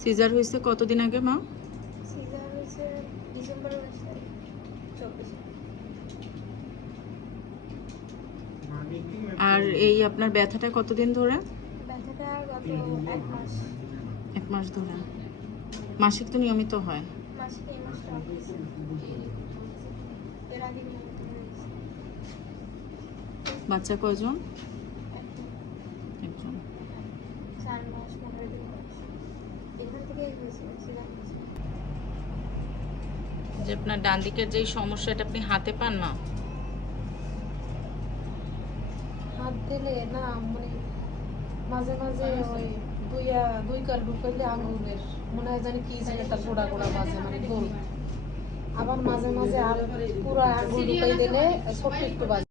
Caesar হয়েছে কতদিন আগে মা? সিজার হয়েছে ডিসেম্বরের 19 তারিখ 24। আর এই আপনার ব্যথাটা কতদিন ধরে? ব্যথাটা গত 1 মাস। 1 মাস ধরে। মাসিক তো নিয়মিত হয়? মাসিক এই মাসটা হয়েছে। এর আগে নিয়মিত হয়েছে। বাচ্চা কয়জন? এখন একজন। 4 মাস 15 দিন বয়স। এখান থেকে হয়েছে সিজার হয়েছে। যে আপনার ডান দিকের যেই সমস্যাটা আপনি হাতে পান না? হাত দিলে না মানে মাঝে মাঝে ওই দুই কাল ঢুকাইলে আঙুলের মনে হয় জানি কি জানি একটা গোড়া গোড়া বাজে মানে গোল, আবার মাঝে মাঝে আর পুরো আঙুল ঢুকাই দিলে ছোট্ট একটু বাজে।